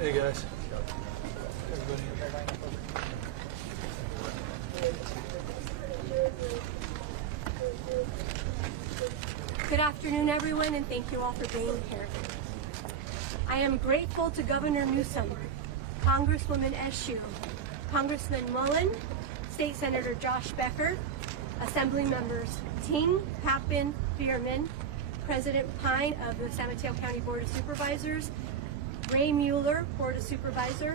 Hey guys. Everybody. Good afternoon, everyone, and thank you all for being here. I am grateful to Governor Newsom, Congresswoman Eshoo, Congressman Mullen, State Senator Josh Becker, Assembly Members Ting, Pappin, Bierman, President Pine of the San Mateo County Board of Supervisors, Ray Mueller, Board of Supervisor.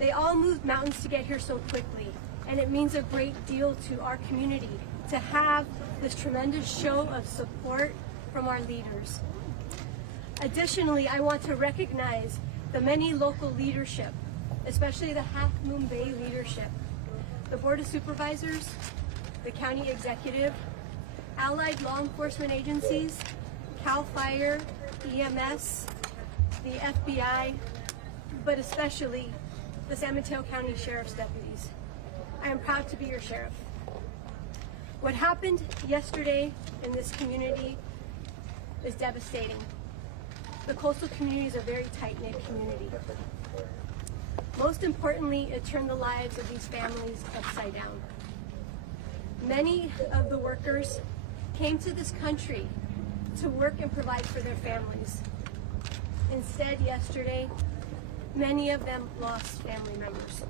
They all moved mountains to get here so quickly, and it means a great deal to our community to have this tremendous show of support from our leaders. Additionally, I want to recognize the many local leadership, especially the Half Moon Bay leadership, the Board of Supervisors, the County Executive, allied law enforcement agencies, CAL FIRE, EMS, the FBI, but especially the San Mateo County Sheriff's deputies. I am proud to be your sheriff. What happened yesterday in this community is devastating. The coastal community is a very tight-knit community. Most importantly, it turned the lives of these families upside down. Many of the workers came to this country to work and provide for their families. Instead, yesterday, many of them lost family members.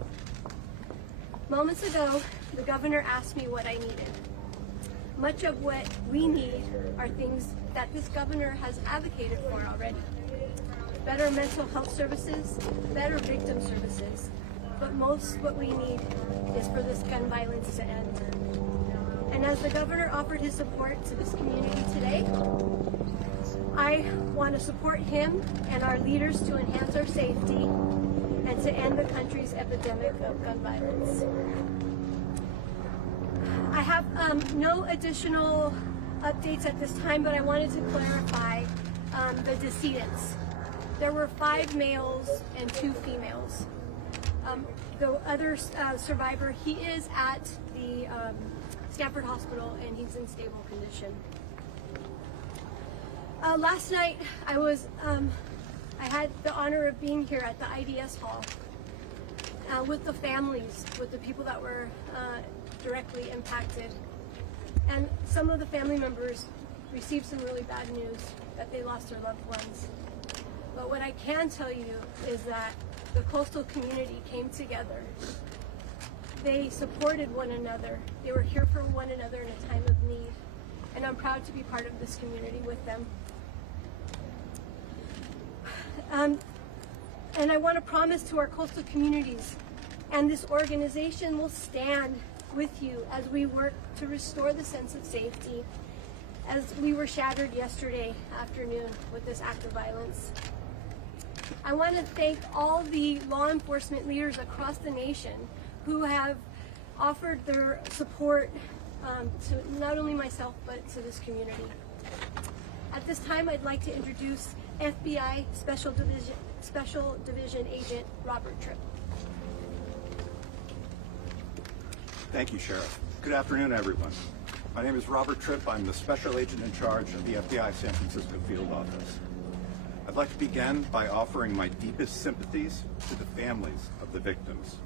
Moments ago, the governor asked me what I needed. Much of what we need are things that this governor has advocated for already. Better mental health services, better victim services, but most what we need is for this gun violence to end. And as the governor offered his support to this community today, I want to support him and our leaders to enhance our safety and to end the country's epidemic of gun violence. I have no additional updates at this time, but I wanted to clarify the decedents. There were 5 males and 2 females. The other survivor, he is at the Stanford Hospital and he's in stable condition. Last night, I had the honor of being here at the IDS Hall with the families, with the people that were directly impacted. And some of the family members received some really bad news that they lost their loved ones. But what I can tell you is that the coastal community came together. They supported one another. They were here for one another in a time of need. And I'm proud to be part of this community with them. And I want to promise to our coastal communities, and this organization will stand with you as we work to restore the sense of safety, as we were shattered yesterday afternoon with this act of violence. I want to thank all the law enforcement leaders across the nation who have offered their support to not only myself, but to this community. At this time, I'd like to introduce FBI Special Division Agent Robert Tripp. Thank you, Sheriff. Good afternoon, everyone. My name is Robert Tripp. I'm the Special Agent in charge of the FBI San Francisco Field Office. I'd like to begin by offering my deepest sympathies to the families of the victims.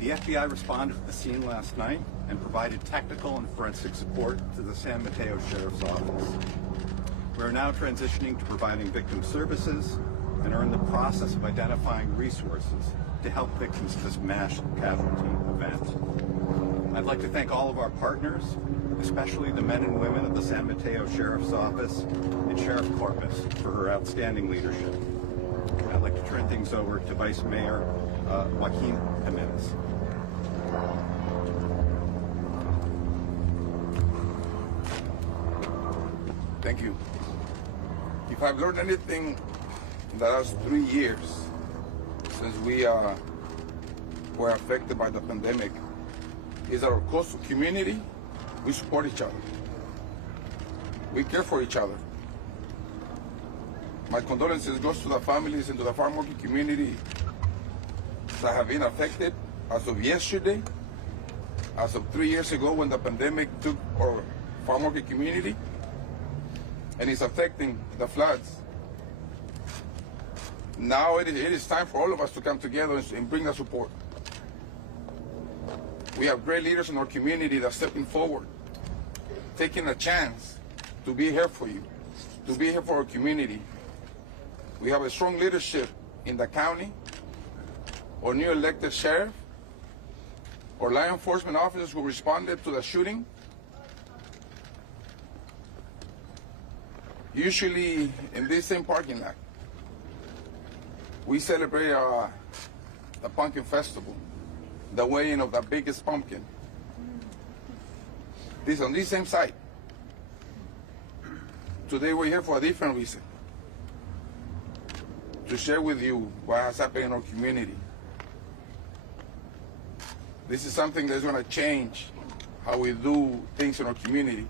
The FBI responded to the scene last night and provided technical and forensic support to the San Mateo Sheriff's Office. We are now transitioning to providing victim services and are in the process of identifying resources to help victims of this mass casualty event. I'd like to thank all of our partners, especially the men and women of the San Mateo Sheriff's Office and Sheriff Corpus for her outstanding leadership. I'd like to turn things over to Vice Mayor Joaquin Jimenez. Thank you. If I've learned anything in the last 3 years since we were affected by the pandemic, is that our coastal community, we support each other. We care for each other. My condolences goes to the families and to the farm working community that have been affected as of yesterday, as of 3 years ago when the pandemic took our farm working community, and it's affecting the floods. Now it is time for all of us to come together and bring the support. We have great leaders in our community that are stepping forward, taking a chance to be here for you, to be here for our community. We have a strong leadership in the county, our new elected sheriff, our law enforcement officers who responded to the shooting. Usually in this same parking lot, we celebrate the pumpkin festival, the weighing of the biggest pumpkin. This on this same site. Today we're here for a different reason. To share with you what has happened in our community. This is something that's going to change how we do things in our community,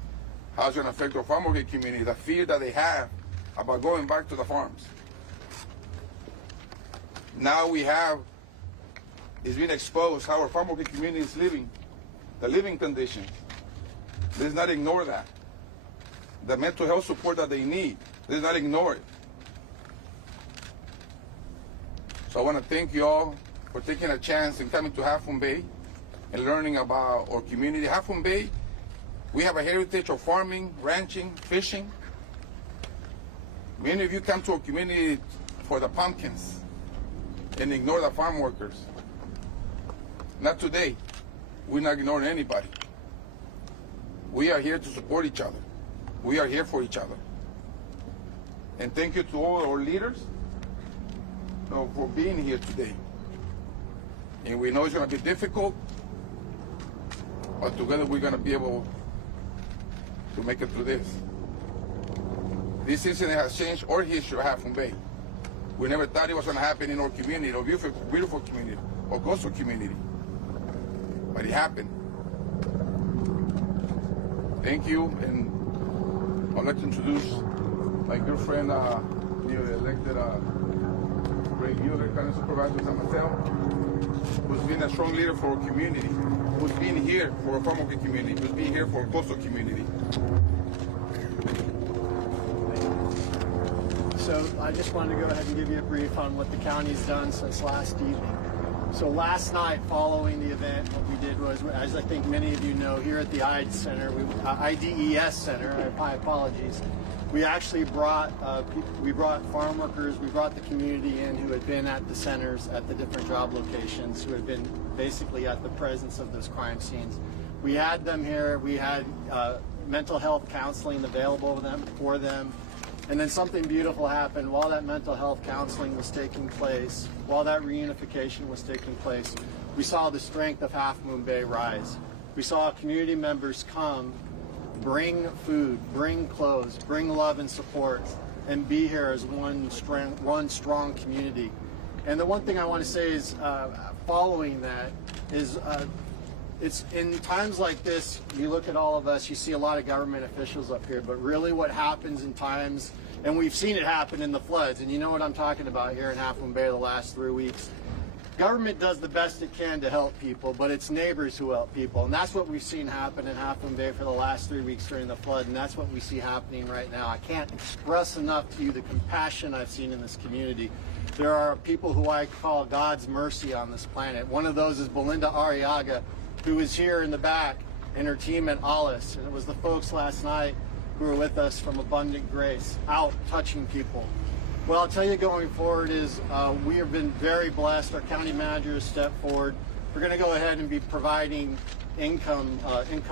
how it's going to affect our farm worker community, the fear that they have about going back to the farms. Now it's been exposed how our farm worker community is living, the living conditions. Let's not ignore that. The mental health support that they need, let's not ignore it. So I want to thank you all for taking a chance and coming to Half Moon Bay and learning about our community. Half Moon Bay, we have a heritage of farming, ranching, fishing. Many of you come to our community for the pumpkins and ignore the farm workers. Not today. We're not ignoring anybody. We are here to support each other. We are here for each other. And thank you to all our leaders for being here today. And we know it's going to be difficult, but together we're going to be able to make it through this. This incident has changed our history of Half Moon Bay. We never thought it was going to happen in our community, our beautiful community, our coastal community. But it happened. Thank you, and I'd like to introduce my good friend, newly elected Ray Mueller, County Supervisor San Mateo, who's been a strong leader for our community, who's been here for our farm worker community, who's been here for our coastal community. So I just wanted to go ahead and give you a brief on what the county's done since last evening. So last night, following the event, what we did was, as I think many of you know, here at the IDES Center, my apologies, we actually brought farm workers, we brought the community in who had been at the centers at the different job locations, who had been basically at the presence of those crime scenes. We had them here. We had mental health counseling available for them. And then something beautiful happened while that mental health counseling was taking place, while that reunification was taking place. We saw the strength of Half Moon Bay rise. We saw community members come, bring food, bring clothes, bring love and support, and be here as one strong community. And the one thing I want to say is, following that, is it's in times like this, you look at all of us, you see a lot of government officials up here, but really what happens in times, and we've seen it happen in the floods, and you know what I'm talking about here in Half Moon Bay the last 3 weeks. Government does the best it can to help people, but it's neighbors who help people, and that's what we've seen happen in Half Moon Bay for the last 3 weeks during the flood, and that's what we see happening right now. I can't express enough to you the compassion I've seen in this community. There are people who I call God's mercy on this planet. One of those is Belinda Arriaga, who is here in the back, and her team at Alice. And it was the folks last night who were with us from Abundant Grace, out touching people. Well, I'll tell you going forward is we have been very blessed. Our county manager has stepped forward. We're going to go ahead and be providing income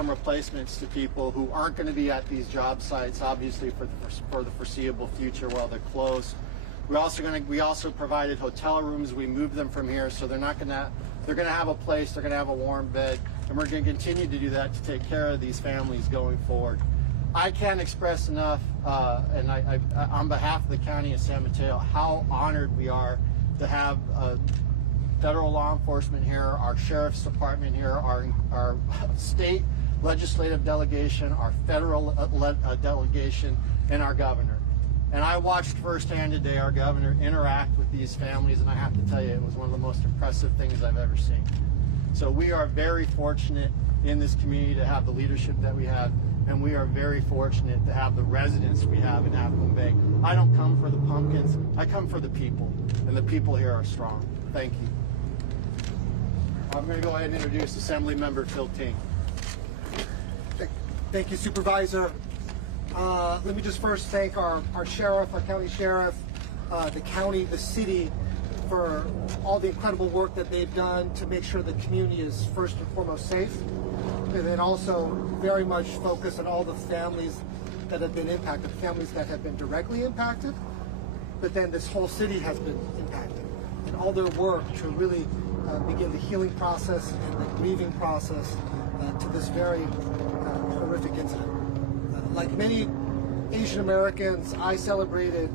replacements to people who aren't going to be at these job sites, obviously for the foreseeable future while they're closed. We also provided hotel rooms. We moved them from here, so they're going to have a place, they're going to have a warm bed, and we're going to continue to do that to take care of these families going forward. I can't express enough, and I on behalf of the county of San Mateo, how honored we are to have federal law enforcement here, our sheriff's department here, our state legislative delegation, our federal delegation, and our governor. And I watched firsthand today our governor interact with these families, and I have to tell you, it was one of the most impressive things I've ever seen. So we are very fortunate in this community to have the leadership that we have. and we are very fortunate to have the residents we have in Half Moon Bay. I don't come for the pumpkins, I come for the people, and the people here are strong. Thank you. I'm going to go ahead and introduce Assembly Member Phil Ting. Thank you, Supervisor. Let me just first thank our sheriff, our county sheriff, the county, the city, for all the incredible work that they've done to make sure the community is first and foremost safe, and then also very much focus on all the families that have been impacted, families that have been directly impacted, but then this whole city has been impacted, and all their work to really begin the healing process and the grieving process to this very horrific incident. Like many Asian Americans, I celebrated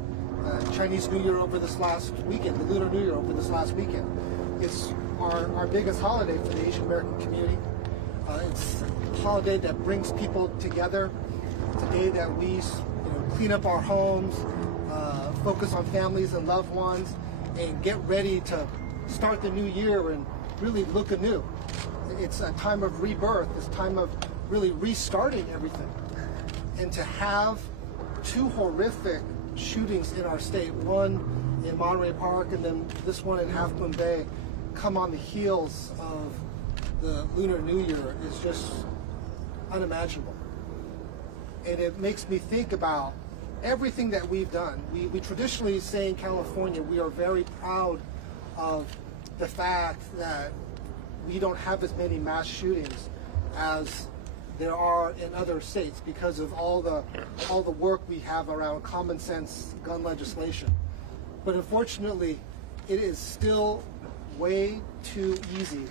Chinese New Year over this last weekend, the Lunar New Year over this last weekend. It's our biggest holiday for the Asian American community. It's a holiday that brings people together. It's a day that we clean up our homes, focus on families and loved ones, and get ready to start the new year and really look anew. It's a time of rebirth. It's a time of really restarting everything. And to have two horrific shootings in our state, one in Monterey Park and then this one in Half Moon Bay, come on the heels of the Lunar New Year is just unimaginable. And it makes me think about everything that we've done. We traditionally say in California, we are very proud of the fact that we don't have as many mass shootings as there are in other states because of all the work we have around common sense gun legislation. But unfortunately, it is still way too easy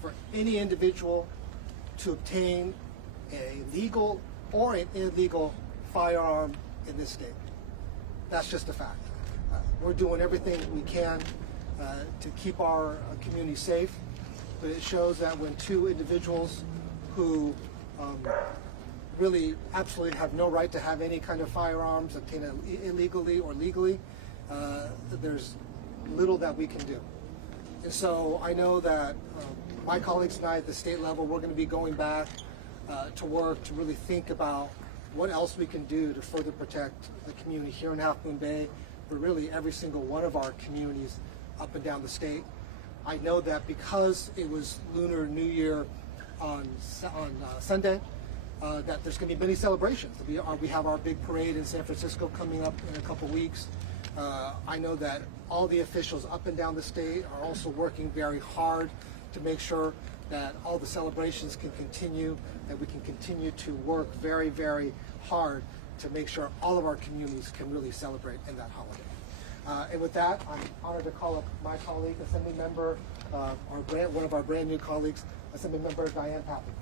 for any individual to obtain a legal or an illegal firearm in this state. That's just a fact. We're doing everything we can to keep our community safe, but it shows that when two individuals who really absolutely have no right to have any kind of firearms obtained illegally or legally, there's little that we can do. And so I know that my colleagues and I at the state level, we're going to be going back to work to really think about what else we can do to further protect the community here in Half Moon Bay, but really every single one of our communities up and down the state. I know that because it was Lunar New Year on Sunday, that there's going to be many celebrations. We have our big parade in San Francisco coming up in a couple weeks. I know that all the officials up and down the state are also working very hard to make sure that all the celebrations can continue, that we can continue to work very, very hard to make sure all of our communities can really celebrate in that holiday. And with that, I'm honored to call up my colleague, Assembly Member, one of our brand new colleagues, Assembly Member Diane Papin.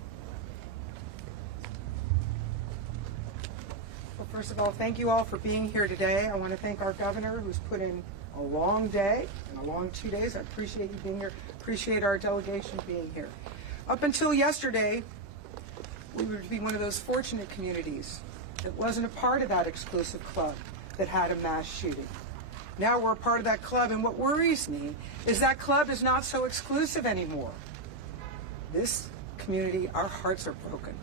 Well, first of all, thank you all for being here today. I want to thank our governor, who's put in a long day and a long 2 days. I appreciate you being here. Appreciate our delegation being here. Up until yesterday, we would be one of those fortunate communities that wasn't a part of that exclusive club that had a mass shooting. Now we're a part of that club, and what worries me is that club is not so exclusive anymore. This community, our hearts are broken.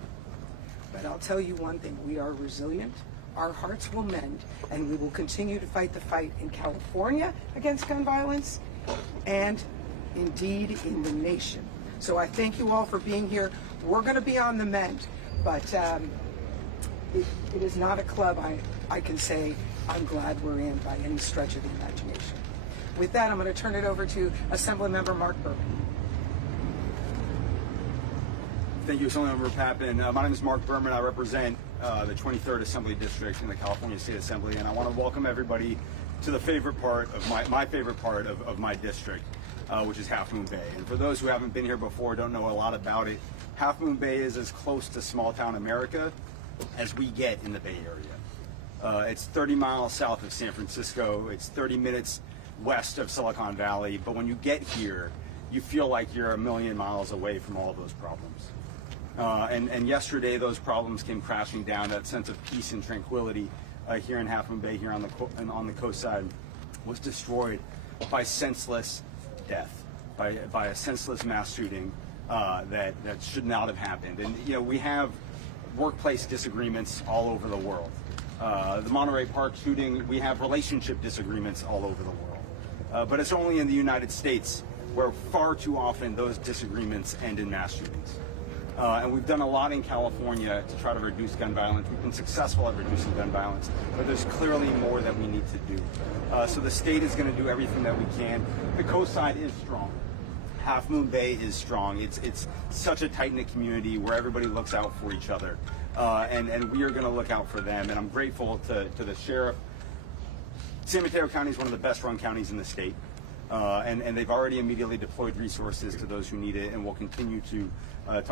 But I'll tell you one thing, we are resilient, our hearts will mend, and we will continue to fight the fight in California against gun violence, and indeed in the nation. So I thank you all for being here. We're going to be on the mend, but it is not a club I can say I'm glad we're in by any stretch of the imagination. With that, I'm going to turn it over to Assemblymember Mark Berman. Thank you, Assemblymember Papin. My name is Mark Berman. I represent the 23rd Assembly District in the California State Assembly, and I want to welcome everybody to the favorite part of my favorite part of my district, which is Half Moon Bay. And for those who haven't been here before, don't know a lot about it, Half Moon Bay is as close to small town America as we get in the Bay Area. It's 30 miles south of San Francisco. It's 30 minutes west of Silicon Valley. But when you get here, you feel like you're a million miles away from all of those problems. And yesterday, those problems came crashing down. That sense of peace and tranquility here in Half Moon Bay, here on the coast side, was destroyed by senseless death, by a senseless mass shooting that should not have happened. And you know, we have workplace disagreements all over the world. The Monterey Park shooting, we have relationship disagreements all over the world. But it's only in the United States where far too often those disagreements end in mass shootings. And we've done a lot in California to try to reduce gun violence. We've been successful at reducing gun violence, but there's clearly more that we need to do. So the state is going to do everything that we can. The coast side is strong. Half Moon Bay is strong. It's such a tight-knit community where everybody looks out for each other. And we are going to look out for them. And I'm grateful to the sheriff. San Mateo County is one of the best-run counties in the state. And they've already immediately deployed resources to those who need it, and will continue to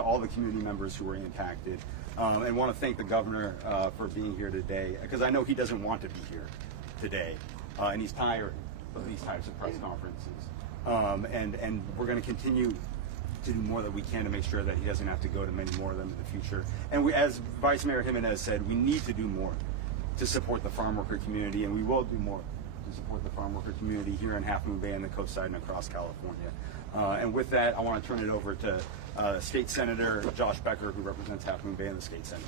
all the community members who were impacted. And want to thank the governor for being here today, because I know he doesn't want to be here today, and he's tired of these types of press conferences. And we're going to continue to do more that we can to make sure that he doesn't have to go to many more of them in the future. And we, as Vice Mayor Jimenez said, we need to do more to support the farm worker community, and we will do more to support the farm worker community here in Half Moon Bay and the coast side and across California. And with that, I want to turn it over to State Senator Josh Becker, who represents Half Moon Bay in the State Senate.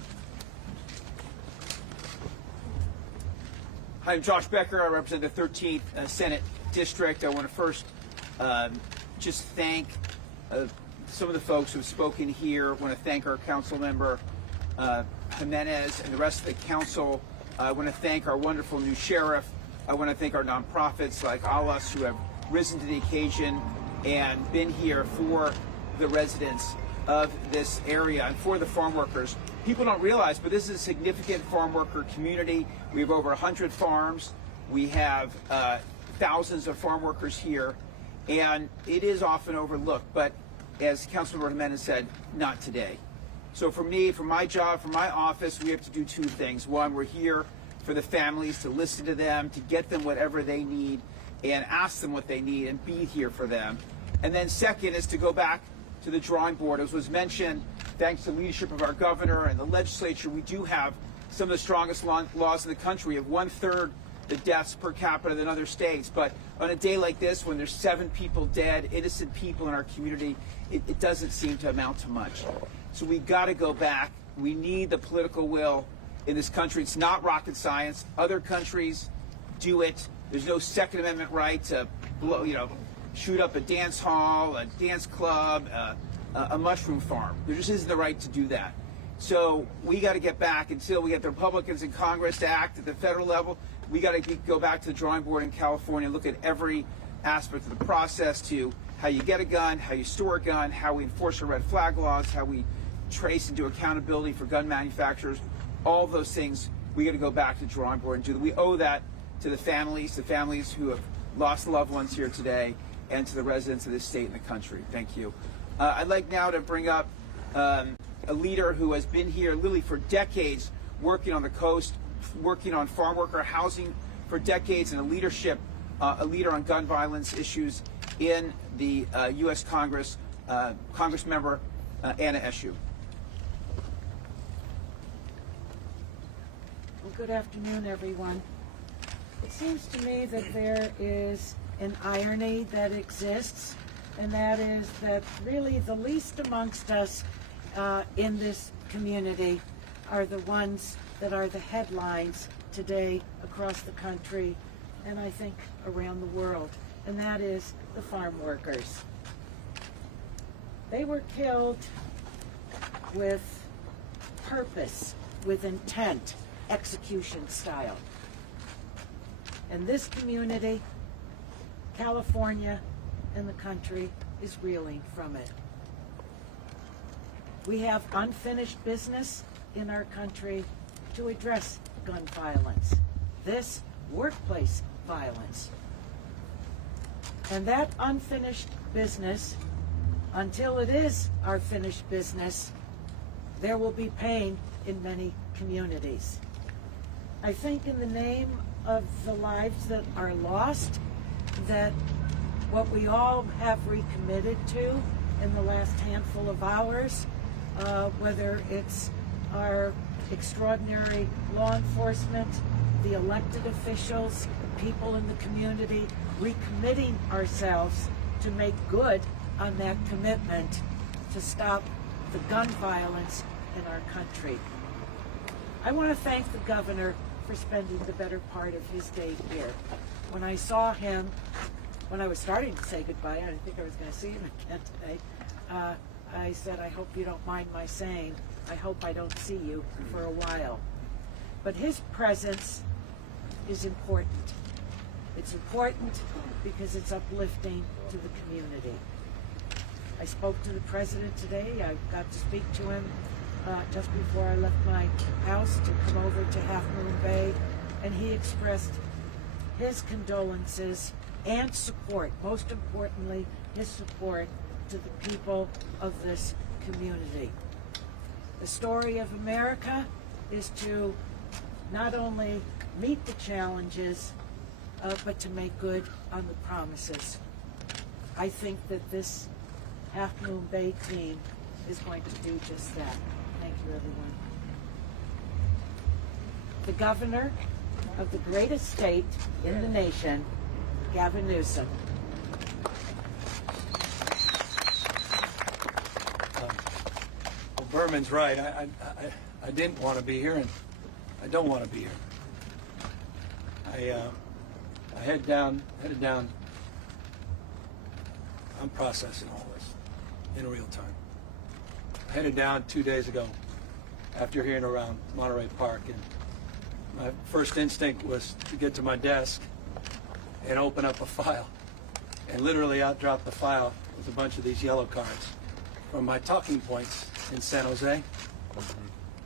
Hi, I'm Josh Becker. I represent the 13th Senate District. I want to first just thank some of the folks who have spoken here. I want to thank our council member Jimenez and the rest of the council. I want to thank our wonderful new sheriff. I want to thank our nonprofits like ALAS who have risen to the occasion and been here for the residents of this area and for the farm workers. People don't realize, but this is a significant farm worker community. We have over 100 farms. We have thousands of farm workers here, and it is often overlooked. But as Councilmember Jimenez said, not today. So for me, for my job, for my office, we have to do two things. One, we're here for the families, to listen to them, to get them whatever they need, and ask them what they need, and be here for them. And then second is to go back to the drawing board. As was mentioned, thanks to the leadership of our governor and the legislature, we do have some of the strongest laws in the country. We have 1/3 the deaths per capita than other states. But on a day like this, when there's 7 people dead, innocent people in our community, it doesn't seem to amount to much. So we got to go back. We need the political will in this country. It's not rocket science. Other countries do it. There's no Second Amendment right to shoot up a dance hall, a dance club, a mushroom farm. There just isn't the right to do that. So we got to get back until we get the Republicans in Congress to act at the federal level. We got to go back to the drawing board in California and look at every aspect of the process, to how you get a gun, how you store a gun, how we enforce our red flag laws, how we trace and do accountability for gun manufacturers. All those things, we got to go back to the drawing board and do that. We owe that to the families who have lost loved ones here today, and to the residents of this state and the country. Thank you. I'd like now to bring up a leader who has been here literally for decades, working on the coast, working on farm worker housing for decades, and a leader on gun violence issues in the U.S. Congress, Congressmember Anna Eshoo. Well, good afternoon, everyone. It seems to me that there is an irony that exists, and that is that really the least amongst us in this community are the ones that are the headlines today across the country, and I think around the world, and that is the farm workers. They were killed with purpose, with intent, execution style. And this community, California, and the country is reeling from it. We have unfinished business in our country to address gun violence, this workplace violence. And that unfinished business, until it is our finished business, there will be pain in many communities. I think in the name of the lives that are lost, that what we all have recommitted to in the last handful of hours, whether it's our extraordinary law enforcement, the elected officials, the people in the community, recommitting ourselves to make good on that commitment to stop the gun violence in our country. I want to thank the governor for spending the better part of his day here. When I saw him, when I was starting to say goodbye, I didn't think I was going to see him again today, I said, I hope you don't mind my saying, I hope I don't see you for a while. But his presence is important. It's important because it's uplifting to the community. I spoke to the president today. I got to speak to him just before I left my house to come over to Half Moon Bay, and he expressed his condolences and support, most importantly, his support to the people of this community. The story of America is to not only meet the challenges, but to make good on the promises. I think that this Half Moon Bay team is going to do just that. Thank you, everyone. The governor of the greatest state in the nation, Gavin Newsom. Well, Berman's right. I didn't want to be here, and I don't want to be here. I headed down. I'm processing all this in real time. I headed down 2 days ago after hearing around Monterey Park, and my first instinct was to get to my desk and open up a file. And literally out dropped the file with a bunch of these yellow cards from my talking points in San Jose,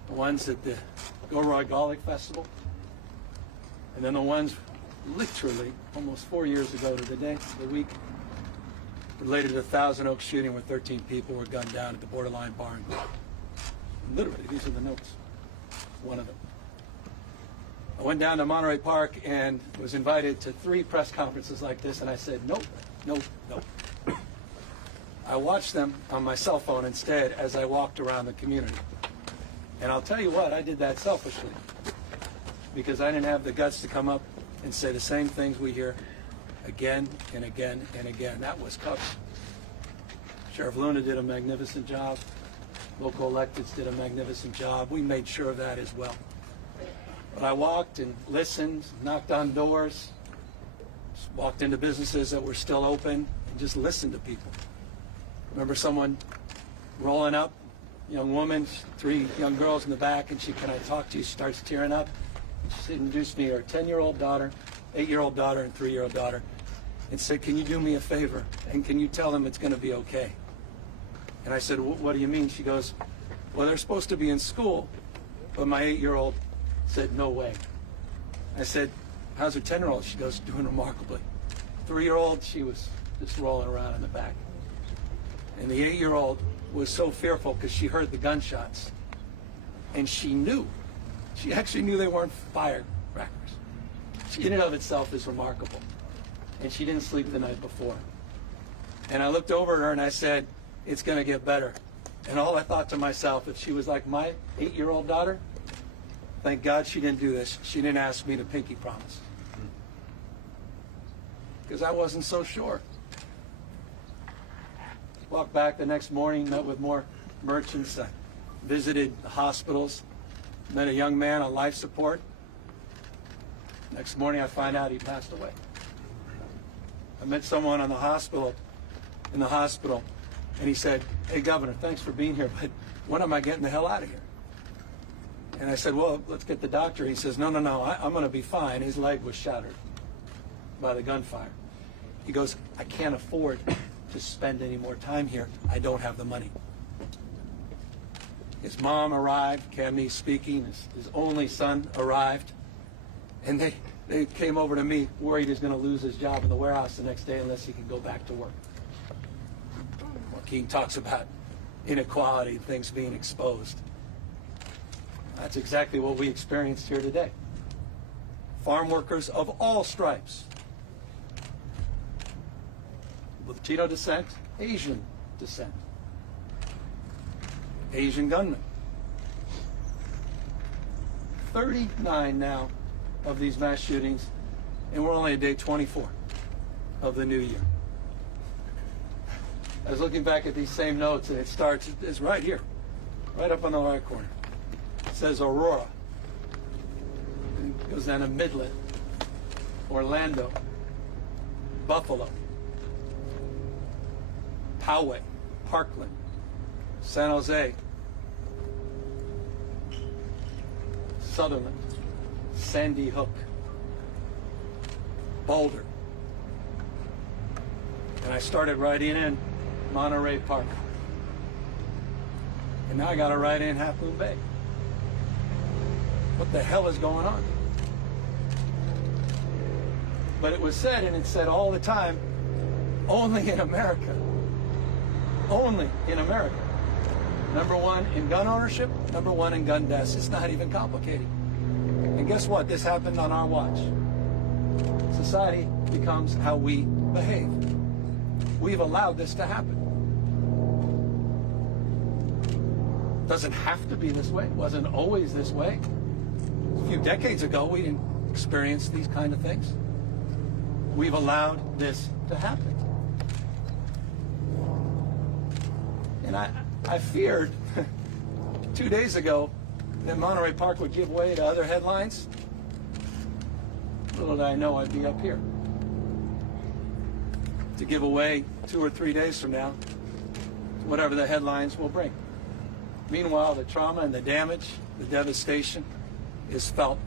the ones at the Gilroy Garlic Festival, and then the ones literally almost 4 years ago to the week, related to the Thousand Oaks shooting where 13 people were gunned down at the Borderline Bar and Grill. Literally, these are the notes, one of them. I went down to Monterey Park and was invited to 3 press conferences like this, and I said, nope, nope, nope. I watched them on my cell phone instead as I walked around the community. And I'll tell you what, I did that selfishly, because I didn't have the guts to come up and say the same things we hear again and again and again. That was covered. Sheriff Luna did a magnificent job. Local electeds did a magnificent job. We made sure of that as well. But I walked and listened, knocked on doors, just walked into businesses that were still open, and just listened to people. Remember someone rolling up, young woman, 3 young girls in the back, and she, can I talk to you? She starts tearing up. She introduced me to her 10-year-old daughter, 8-year-old daughter, and 3-year-old daughter, and said, can you do me a favor? And can you tell them it's going to be okay? And I said, what do you mean? She goes, well, they're supposed to be in school, but my 8-year-old said, no way. I said, how's her 10-year-old? She goes, doing remarkably. 3-year-old, she was just rolling around in the back. And the 8-year-old was so fearful because she heard the gunshots. And she knew. She actually knew they weren't firecrackers. She in and of itself is remarkable. And she didn't sleep the night before. And I looked over at her and I said, it's going to get better. And all I thought to myself, if she was like my 8-year-old daughter, thank God she didn't do this. She didn't ask me to pinky promise. Because I wasn't so sure. Walked back the next morning, met with more merchants. I visited the hospitals, met a young man on life support. Next morning I find out he passed away. I met someone in the hospital, and he said, hey, Governor, thanks for being here, but when am I getting the hell out of here? And I said, well, let's get the doctor. He says, no, I'm going to be fine. His leg was shattered by the gunfire. He goes, I can't afford to spend any more time here. I don't have the money. His mom arrived, Cammy speaking, his only son arrived, and they came over to me worried he's going to lose his job in the warehouse the next day unless he can go back to work. Joaquin talks about inequality and things being exposed. That's exactly what we experienced here today. Farm workers of all stripes, Latino descent, Asian descent, Asian gunmen. 39 now of these mass shootings, and we're only at day 24 of the new year. I was looking back at these same notes, and it starts, it's right here, right up on the right corner. It says Aurora, was then a Midland, Orlando, Buffalo, Poway, Parkland, San Jose, Sutherland, Sandy Hook, Boulder. And I started writing in Monterey Park. And now I got to write in Half Moon Bay. What the hell is going on? But it was said, and it's said all the time, only in America. Only in America. Number one in gun ownership, number one in gun deaths. It's not even complicated. And guess what? This happened on our watch. Society becomes how we behave. We've allowed this to happen. Doesn't have to be this way. It wasn't always this way. A few decades ago, we didn't experience these kind of things. We've allowed this to happen. And I feared 2 days ago that Monterey Park would give way to other headlines. Little did I know I'd be up here to give away 2 or 3 days from now to whatever the headlines will bring. Meanwhile, the trauma and the damage, the devastation is felt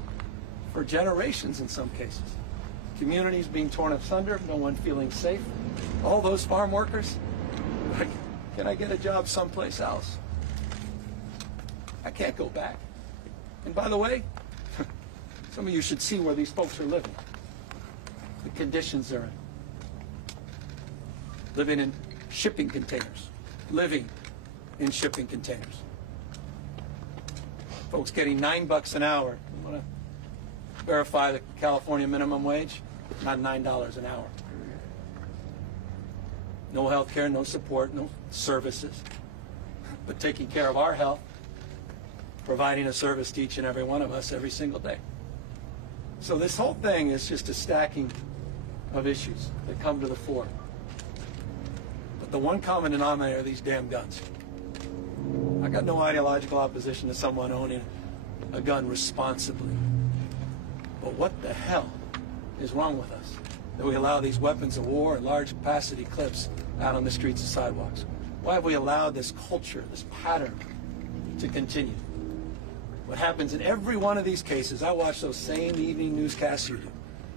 for generations in some cases. Communities being torn asunder, no one feeling safe. All those farm workers, like, can I get a job someplace else? I can't go back. And by the way, some of you should see where these folks are living, the conditions they're in. Living in shipping containers, living in shipping containers. Folks getting $9 an hour. I want to verify the California minimum wage, not $9 an hour. No health care, no support, no services, but taking care of our health, providing a service to each and every one of us every single day. So this whole thing is just a stacking of issues that come to the fore. But the one common denominator are these damn guns. I got no ideological opposition to someone owning a gun responsibly. But what the hell is wrong with us that we allow these weapons of war and large capacity clips out on the streets and sidewalks? Why have we allowed this culture, this pattern to continue? What happens in every one of these cases, I watch those same evening newscasts you do.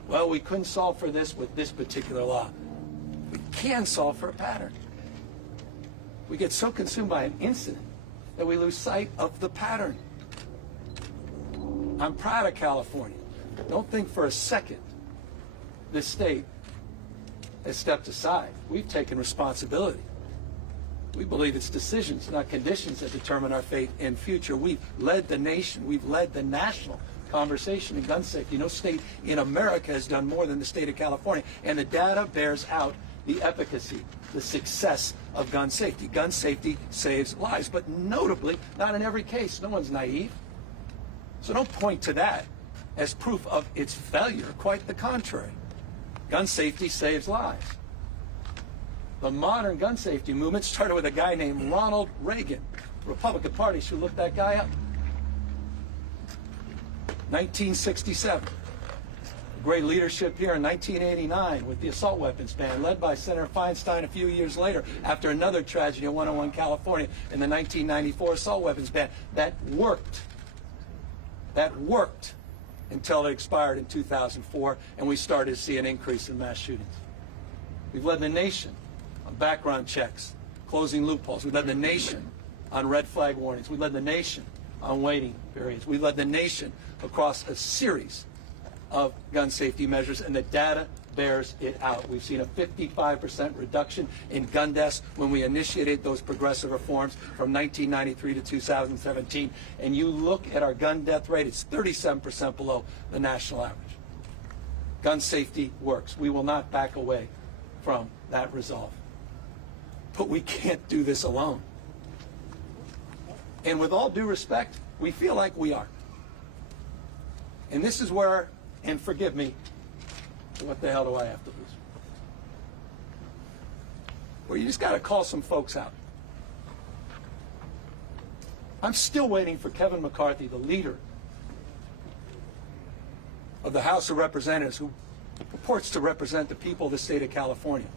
Well, we couldn't solve for this with this particular law. We can solve for a pattern. We get so consumed by an incident that we lose sight of the pattern. I'm proud of California. Don't think for a second this state has stepped aside. We've taken responsibility. We believe it's decisions, not conditions, that determine our fate and future. We've led the nation. We've led the national conversation in gun safety. No state in America has done more than the state of California. And the data bears out the efficacy, the success of gun safety. Gun safety saves lives, but notably, not in every case. No one's naive. So don't point to that as proof of its failure. Quite the contrary. Gun safety saves lives. The modern gun safety movement started with a guy named Ronald Reagan. The Republican Party should look that guy up. 1967. Great leadership here in 1989 with the assault weapons ban, led by Senator Feinstein a few years later after another tragedy in 101 California in the 1994 assault weapons ban. That worked. That worked until it expired in 2004, and we started to see an increase in mass shootings. We've led the nation on background checks, closing loopholes. We've led the nation on red flag warnings. We led the nation on waiting periods. We led the nation across a series of gun safety measures, and the data bears it out. We've seen a 55% reduction in gun deaths when we initiated those progressive reforms from 1993 to 2017. And you look at our gun death rate, it's 37% below the national average. Gun safety works. We will not back away from that resolve. But we can't do this alone. And with all due respect, we feel like we are. And this is where, and forgive me, what the hell do I have to lose? Well, you just got to call some folks out. I'm still waiting for Kevin McCarthy, the leader of the House of Representatives, who purports to represent the people of the state of California,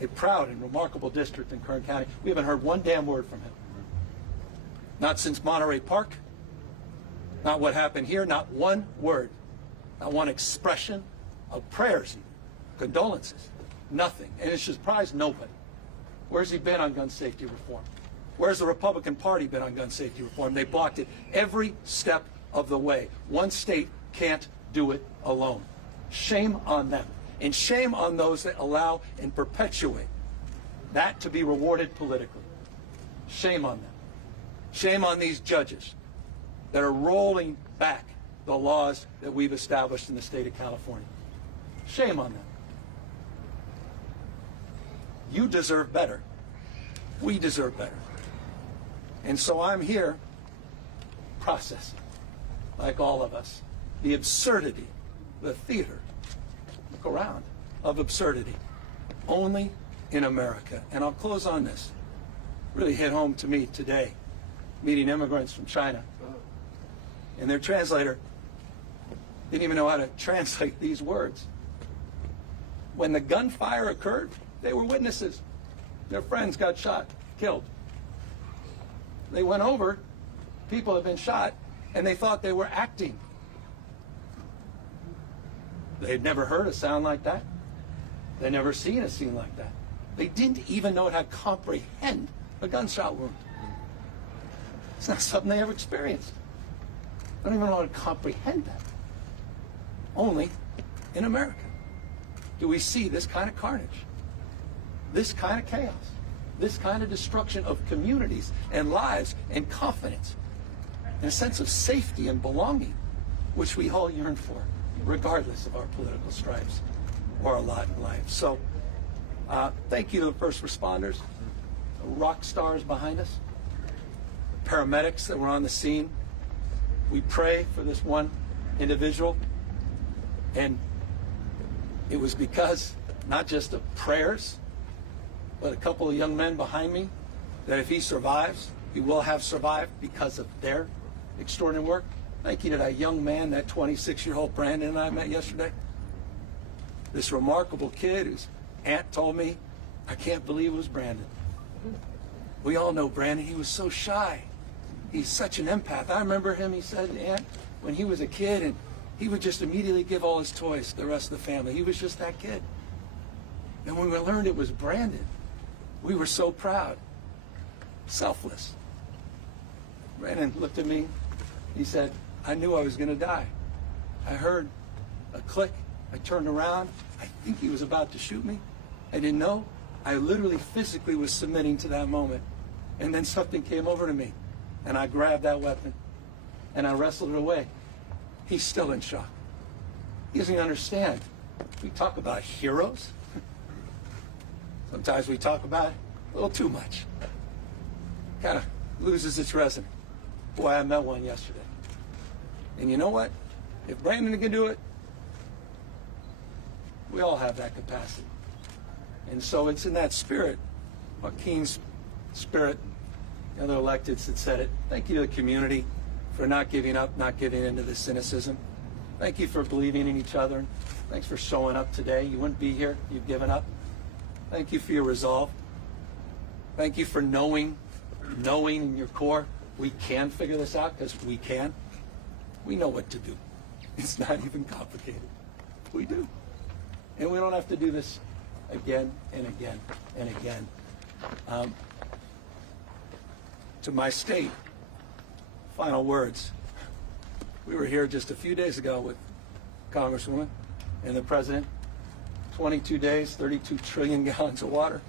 a proud and remarkable district in Kern County. We haven't heard one damn word from him. Not since Monterey Park, not what happened here, not one word, not one expression of prayers, condolences, nothing. And it should surprise nobody. Where's he been on gun safety reform? Where's the Republican Party been on gun safety reform? They blocked it every step of the way. One state can't do it alone. Shame on them. And shame on those that allow and perpetuate that to be rewarded politically. Shame on them. Shame on these judges that are rolling back the laws that we've established in the state of California. Shame on them. You deserve better. We deserve better. And so I'm here processing, like all of us, the absurdity, the theater, look around, of absurdity, only in America. And I'll close on this. Really hit home to me today, meeting immigrants from China. And their translator didn't even know how to translate these words. When the gunfire occurred, they were witnesses. Their friends got shot, killed. They went over, people had been shot, and they thought they were acting. They had never heard a sound like that. They'd never seen a scene like that. They didn't even know how to comprehend a gunshot wound. It's not something they ever experienced. They don't even know how to comprehend that. Only in America do we see this kind of carnage, this kind of chaos, this kind of destruction of communities and lives and confidence and a sense of safety and belonging, which we all yearn for, regardless of our political stripes or our lot in life. So thank you to the first responders, the rock stars behind us, paramedics that were on the scene. We pray for this one individual, and it was because not just of prayers, but a couple of young men behind me, that if he survives, he will have survived because of their extraordinary work. Thank you to that young man, that 26-year-old Brandon and I met yesterday. This remarkable kid whose aunt told me, I can't believe it was Brandon. We all know Brandon. He was so shy. He's such an empath. I remember him, he said, aunt, when he was a kid, and he would just immediately give all his toys to the rest of the family. He was just that kid. And when we learned it was Brandon, we were so proud. Selfless. Brandon looked at me. He said, I knew I was going to die. I heard a click. I turned around. I think he was about to shoot me. I didn't know. I literally physically was submitting to that moment. And then something came over to me. And I grabbed that weapon. And I wrestled it away. He's still in shock. He doesn't even understand. We talk about heroes. Sometimes we talk about it a little too much. Kind of loses its resonance. Boy, I met one yesterday. And you know what? If Brandon can do it, we all have that capacity. And so it's in that spirit, Joaquin's spirit, the other electeds that said it. Thank you to the community for not giving up, not giving into the cynicism. Thank you for believing in each other. Thanks for showing up today. You wouldn't be here. You've given up. Thank you for your resolve. Thank you for knowing in your core, we can figure this out, because we can. We know what to do. It's not even complicated. We do. And we don't have to do this again and again and again. To my state, final words. We were here just a few days ago with Congresswoman and the President. 22 days, 32 trillion gallons of water.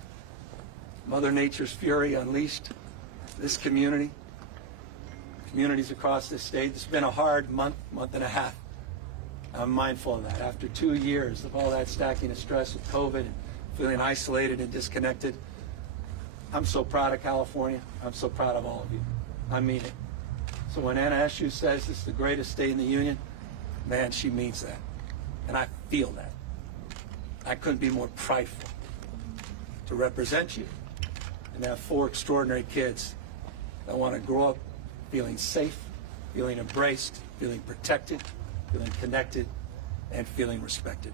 Mother Nature's fury unleashed. This community, communities across this state. It's been a hard month and a half. I'm mindful of that. After 2 years of all that stacking of stress with COVID and feeling isolated and disconnected, I'm so proud of California. I'm so proud of all of you. I mean it. So when Anna Eshoo says this is the greatest state in the union, man, she means that. And I feel that. I couldn't be more prideful to represent you and have 4 extraordinary kids that want to grow up feeling safe, feeling embraced, feeling protected, feeling connected, and feeling respected.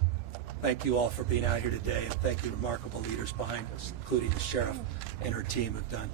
Thank you all for being out here today, and thank you remarkable leaders behind us, including the sheriff and her team, have done